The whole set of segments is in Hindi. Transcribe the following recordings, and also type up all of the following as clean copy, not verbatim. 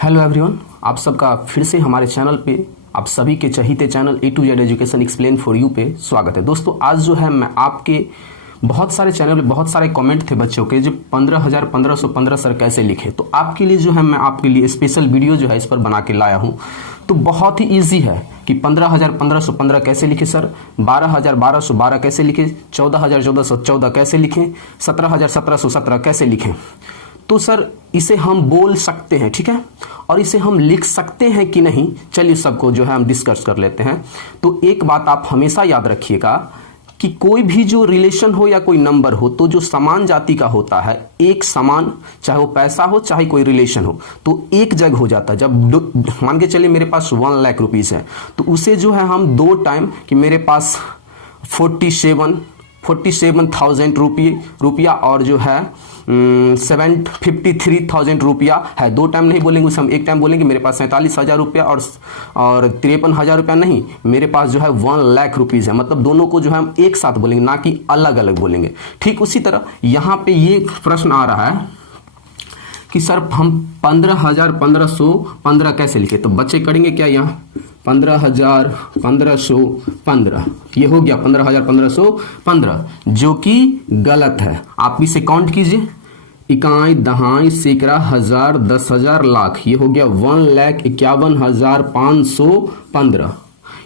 हेलो एवरीवन, आप सबका फिर से हमारे चैनल पे, आप सभी के चहीते channel A to Z education explain for you पे स्वागत है। दोस्तों आज जो है मैं आपके बहुत सारे चैनल पे बहुत सारे कमेंट थे बच्चों के जो 15,000 1515 सर कैसे लिखे, तो आपके लिए जो है मैं आपके लिए स्पेशल वीडियो जो है इस पर बना के लाया हूँ। तो बहुत ही ईजी है कि 15,000 1515 कैसे लिखे सर, 12,000 1212 कैसे लिखे, 14,000 1414 कैसे लिखें, 17,000 1717 कैसे लिखें। तो सर इसे हम बोल सकते हैं, ठीक है, और इसे हम लिख सकते हैं कि नहीं, चलिए सबको जो है हम डिस्कस कर लेते हैं। तो एक बात आप हमेशा याद रखिएगा कि कोई भी जो रिलेशन हो या कोई नंबर हो, तो जो समान जाति का होता है, एक समान, चाहे वो पैसा हो चाहे कोई रिलेशन हो, तो एक जगह हो जाता है। जब मान के चलिए मेरे पास 1 लाख रुपीज़ है, तो उसे जो है हम दो टाइम कि मेरे पास 47,000 रुपया और जो है 753,000 रुपया है। दो टाइम नहीं बोलेंगे उसे, हम एक टाइम बोलेंगे मेरे पास 47,000 रुपया और 53,000 रुपया नहीं, मेरे पास जो है 1 लाख रुपीज़ है। मतलब दोनों को जो है हम एक साथ बोलेंगे, ना कि अलग अलग बोलेंगे। ठीक उसी तरह यहाँ पे ये प्रश्न आ रहा है कि सर हम 15,000 1515 कैसे लिखे, तो बच्चे करेंगे क्या, यहाँ 15,000 1515 ये हो गया 15,000 1515, जो कि गलत है। आप इसे काउंट कीजिए, इकाई दहाई सैकड़ा हजार 10,000 लाख, ये हो गया 1,51,515,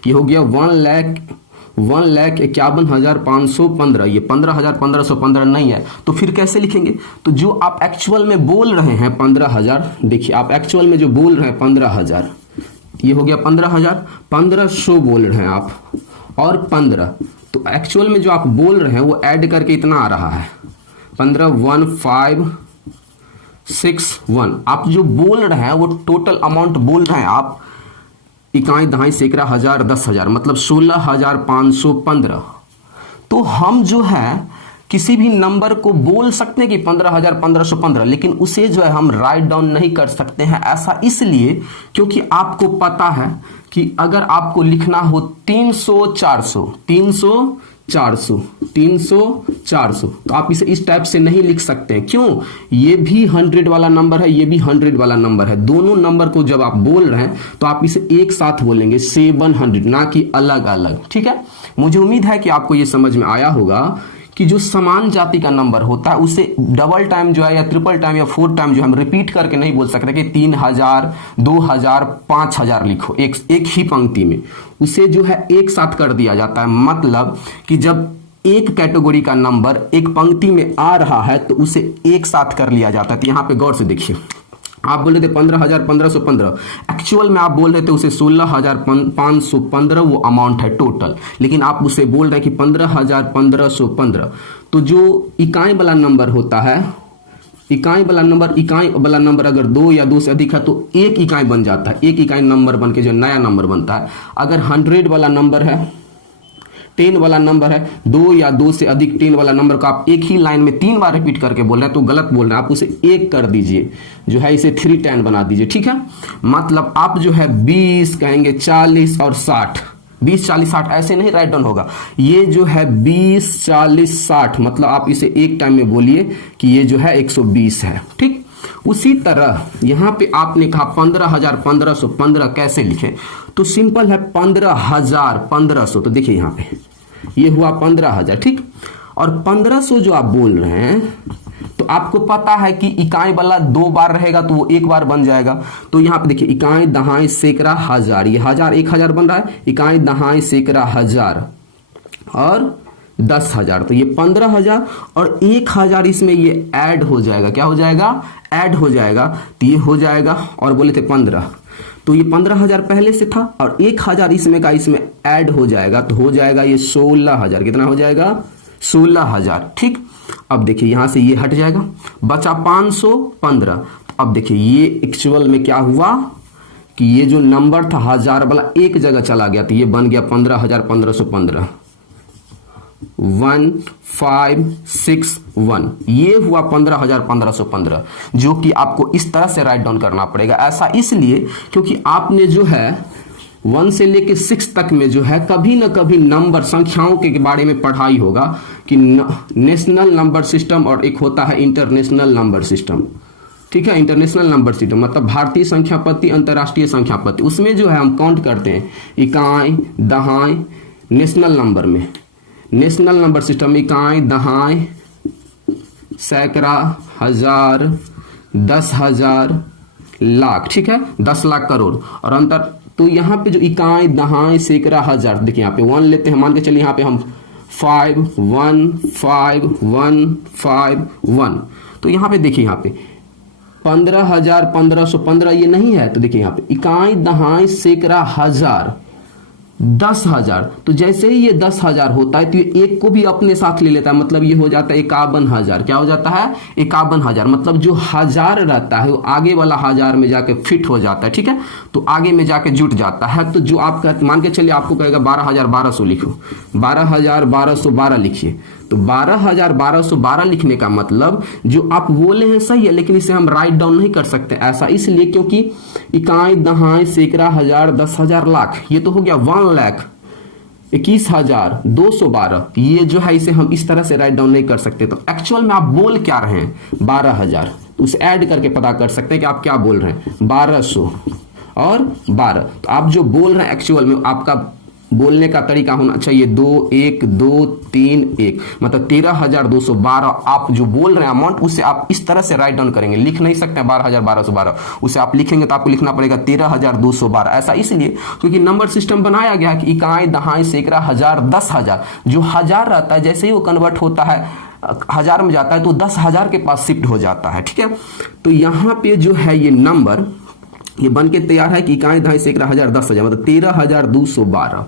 ये हो गया 1,51,515, ये 15,000 1515 नहीं है। तो फिर कैसे लिखेंगे, तो जो आप एक्चुअल में बोल रहे हैं 15,000, देखिए आप एक्चुअल में जो बोल रहे हैं 15,000, ये हो गया 15,000, 1500 बोल रहे हैं आप, और 15, तो एक्चुअल में जो आप बोल रहे हैं वो ऐड करके इतना आ रहा है 15,1561। आप जो बोल रहे हैं वो टोटल अमाउंट बोल रहे हैं आप, इकाई दहाई सैकड़ा हजार 10,000, मतलब 16,515। तो हम जो है किसी भी नंबर को बोल सकते हैं कि 15,000 1515, लेकिन उसे जो है हम राइट डाउन नहीं कर सकते हैं। ऐसा इसलिए क्योंकि आपको पता है कि अगर आपको लिखना हो 300 400 300 400 300 400, तो आप इसे इस टाइप से नहीं लिख सकते हैं। क्यों, ये भी 100 वाला नंबर है, ये भी 100 वाला नंबर है। दोनों नंबर को जब आप बोल रहे हैं तो आप इसे एक साथ बोलेंगे 700, ना कि अलग अलग। ठीक है, मुझे उम्मीद है कि आपको ये समझ में आया होगा कि जो समान जाति का नंबर होता है उसे डबल टाइम जो है या ट्रिपल टाइम या 4 टाइम जो हम रिपीट करके नहीं बोल सकते कि 3,000 2,000 5,000 लिखो एक ही पंक्ति में, उसे जो है एक साथ कर दिया जाता है। मतलब कि जब एक कैटेगरी का नंबर एक पंक्ति में आ रहा है तो उसे एक साथ कर लिया जाता है। तो यहाँ पे गौर से देखिए, आप बोल रहे थे 15,000 1515, एक्चुअल में आप बोल रहे थे उसे 16,515 वो अमाउंट है टोटल, लेकिन आप उसे बोल रहे हैं कि 15,000 1515। तो जो इकाई वाला नंबर होता है, इकाई वाला नंबर अगर 2 या 2 से अधिक है तो एक इकाई बन जाता है, एक इकाई नंबर बन के जो नया नंबर बनता है। अगर 100 वाला नंबर है, 10 वाला नंबर है, 2 या 2 से अधिक 10 वाला नंबर को आप एक ही लाइन में 3 बार रिपीट करके बोल रहे हैं तो गलत बोल रहे हैं। आप उसे एक कर दीजिए, जो है इसे 310 बना दीजिए। ठीक है, मतलब आप जो है 20 कहेंगे, 40 और 60, 20 40 60 ऐसे नहीं राइट डाउन होगा। ये जो है 20 40 60, मतलब आप इसे एक टाइम में बोलिए कि ये जो है 120 है। ठीक, उसी तरह यहां पे आपने कहा 15,000 1515 कैसे लिखे, तो सिंपल है 15,000 1500, तो देखिए यहां पे ये हुआ 15,000। ठीक, और 1500 जो आप बोल रहे हैं, तो आपको पता है कि इकाई वाला 2 बार रहेगा तो वो एक बार बन जाएगा। तो यहाँ पे देखिए इकाई दहाई सैकड़ा हजार, ये 1000 बन रहा है, इकाई दहाई सैकड़ा हजार और 10,000, तो ये 15,000 और 1,000 इसमें ये ऐड हो जाएगा। क्या हो जाएगा, ऐड हो जाएगा, तो ये हो जाएगा, और बोले थे 15, तो ये 15,000 पहले से था और 1,000 इसमें का इसमें ऐड हो जाएगा, तो हो जाएगा ये 16,000। कितना हो जाएगा, 16,000। ठीक, अब देखिए यहां से ये हट जाएगा, बचा 515। अब देखिए ये एक्चुअल में क्या हुआ कि ये जो नंबर था 1000 वाला एक जगह चला गया, तो ये बन गया 15,000 1515, 1561, ये हुआ 15,000 1515, जो कि आपको इस तरह से राइट डाउन करना पड़ेगा। ऐसा इसलिए क्योंकि आपने जो है 1 से लेके 6 तक में जो है कभी ना कभी नंबर संख्याओं के बारे में पढ़ाई होगा कि नेशनल नंबर सिस्टम और एक होता है इंटरनेशनल नंबर सिस्टम। ठीक है। इंटरनेशनल नंबर सिस्टम मतलब भारतीय संख्या पत्ति, अंतर्राष्ट्रीय संख्या पत्ति, उसमें जो है हम काउंट करते हैं इकाई, दहाई। नेशनल नंबर में, नेशनल नंबर सिस्टम इकाई, दहाई, सैकड़ा, हजार, 10,000, लाख, ठीक है, 10 लाख, करोड़ और अंतर। तो यहाँ पे जो इकाई, दहाई, सैकड़ा, हजार, देखिए यहाँ पे 1 लेते हैं, मान के चलिए यहाँ पे हम 5 1 5 1 5 1। तो यहाँ पे देखिए यहाँ पे 15,000 1515 ये नहीं है, तो देखिए यहाँ पे इकाई, दहाई, सैकड़ा, हजार, 10,000। तो जैसे ही ये 10,000 होता है तो ये एक को भी अपने साथ ले लेता है, मतलब ये हो जाता है 51,000। क्या हो जाता है? 51,000। मतलब जो हजार रहता है वो आगे वाला हजार में जाके फिट हो जाता है, ठीक है, तो आगे में जाके जुट जाता है। तो जो आप मान के चलिए आपको कहेगा 12,1200 लिखो, 12,1212 लिखिए। तो 12,1212 लिखने का मतलब जो आप बोले हैं सही है, लेकिन इसे हम राइट डाउन नहीं कर सकते। ऐसा इसलिए क्योंकि इकाई, दहाई, सैकड़ा, हजार, 10,000, लाख, ये तो हो गया 1,21,212। ये जो है इसे हम इस तरह से राइट डाउन नहीं कर सकते। तो एक्चुअल में आप बोल क्या रहे हैं? 12,000। उसे ऐड करके पता कर सकते हैं कि आप क्या बोल रहे हैं। 1200 और 12। तो आप जो बोल रहे हैं एक्चुअल में आपका बोलने का तरीका होना चाहिए 2 1 2 3 1, मतलब 13,212। आप जो बोल रहे हैं अमाउंट उसे आप इस तरह से राइट डाउन करेंगे, लिख नहीं सकते 12,1212। उसे आप लिखेंगे तो आपको लिखना पड़ेगा 13,212। ऐसा इसलिए क्योंकि नंबर सिस्टम बनाया गया है कि इकाई, दहाई, सैकड़ा, हजार, 10,000। जो हजार रहता है जैसे ही वो कन्वर्ट होता है हजार में जाता है तो 10,000 के पास शिफ्ट हो जाता है, ठीक है। तो यहाँ पे जो है ये नंबर ये बन के तैयार है कि इकाई, दहाई, सैकड़ा, हजार, 10,000, मतलब 13,212।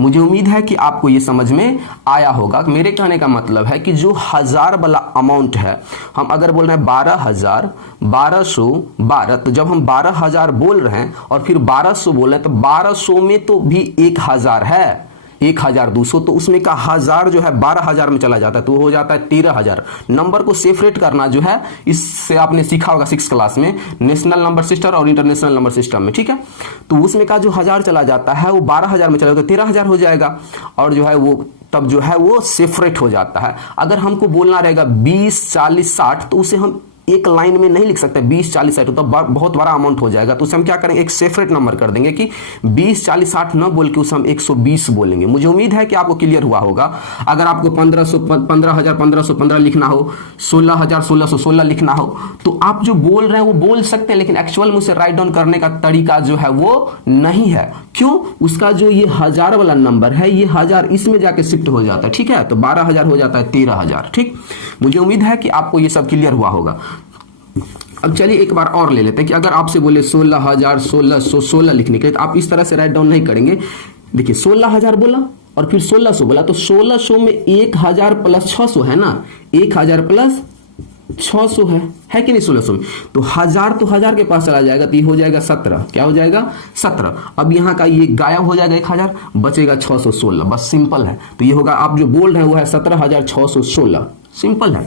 मुझे उम्मीद है कि आपको ये समझ में आया होगा। मेरे कहने का मतलब है कि जो हजार वाला अमाउंट है, हम अगर बोल रहे हैं 12,000 1212, तो जब हम 12,000 बोल रहे हैं और फिर 1200 बोल रहे हैं तो 1200 में तो भी 1,000 है, 1,200, तो उसमें का हजार जो है 12,000 में चला जाता है, तो हो जाता है 13,000। नंबर को सेपरेट करना जो है इससे आपने सीखा होगा 6th क्लास में, नेशनल नंबर सिस्टम और इंटरनेशनल नंबर सिस्टम में, ठीक है। तो उसमें का जो हजार चला जाता है वो 12,000 में चला जाता है, 13,000 हो जाएगा और जो है वो तब जो है वो सेपरेट हो जाता है। अगर हमको बोलना रहेगा 20 40 60 तो उसे हम एक लाइन में नहीं लिख सकते। 20 40 60 तो बहुत बड़ा अमाउंट हो जाएगा, तो उसे हम क्या करेंगे, एक सेपरेट नंबर कर देंगे कि 20 40 60 न बोल के उसे हम 120 बोलेंगे। मुझे उम्मीद है कि आपको क्लियर हुआ होगा। अगर आपको 15,1515 लिखना हो, 16,1616 लिखना हो, तो आप जो बोल रहे हैं वो बोल सकते हैं, लेकिन एक्चुअल में उसे राइट डाउन करने का तरीका जो है वो नहीं है। क्यों? उसका जो ये हजार वाला नंबर है ये हजार इसमें जाके शिफ्ट हो जाता है, ठीक है। तो 12,000 हो जाता है 13,000, ठीक। मुझे उम्मीद है कि आपको ये सब क्लियर हुआ होगा। अब चलिए एक बार और ले लेते हैं कि अगर आपसे बोले 16,1616 लिखने के लिए, तो आप इस तरह से राइट डाउन नहीं करेंगे। देखिए 16,000 बोला और फिर 1600 बोला, तो 1600 में 1,000 प्लस 600 है ना, 1,000 प्लस 600 है कि नहीं 1600 में, तो हजार तो हजार के पास चला जाएगा, तो ये हो जाएगा 17। क्या हो जाएगा? 17। अब यहाँ का ये गायब हो जाएगा 1,000, बचेगा 616, बस सिंपल है। तो ये होगा, आप जो बोल रहे हैं वो है 17,616, सिंपल है।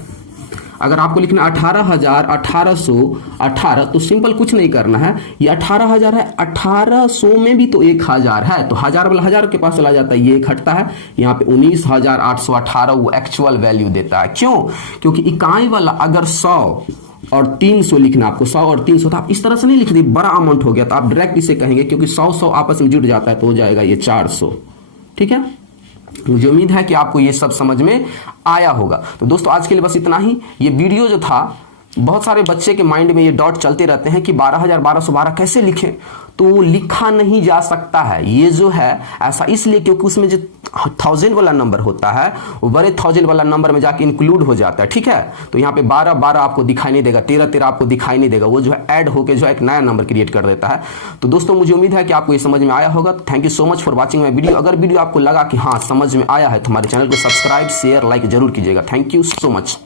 अगर आपको लिखना 18,1818, तो सिंपल कुछ नहीं करना है, ये 18,000 है, 1800 में भी तो 1,000 है, तो हजार वाला हजार के पास चला जाता है, ये एक हटता है। यहाँ पे 19,818 वो एक्चुअल वैल्यू देता है। क्यों? क्योंकि इकाई वाला अगर 100 और 300 लिखना, आपको 100 और 300, तो आप इस तरह से नहीं लिख रहे, बड़ा अमाउंट हो गया, तो आप डायरेक्ट इसे कहेंगे क्योंकि 100 आपस में जुड़ जाता है, तो हो जाएगा ये 400, ठीक है। मुझे उम्मीद है कि आपको ये सब समझ में आया होगा। तो दोस्तों आज के लिए बस इतना ही। ये वीडियो जो था, बहुत सारे बच्चे के माइंड में ये डॉट चलते रहते हैं कि 12,1212 कैसे लिखें, तो वो लिखा नहीं जा सकता है। ये जो है ऐसा इसलिए क्योंकि उसमें जो 1000 वाला नंबर होता है वो बड़े 1000 वाला नंबर में जाके इंक्लूड हो जाता है, ठीक है। तो यहाँ पे 12 आपको दिखाई नहीं देगा, 13 आपको दिखाई नहीं देगा, वो जो है ऐड होके जो है एक नया नंबर क्रिएट कर देता है। तो दोस्तों मुझे उम्मीद है कि आपको ये समझ में आया होगा। Thank you so much for watching my video. अगर वीडियो आपको लगा कि हाँ समझ में आया है तो हमारे चैनल को सब्सक्राइब शेयर लाइक जरूर कीजिएगा। Thank you so much.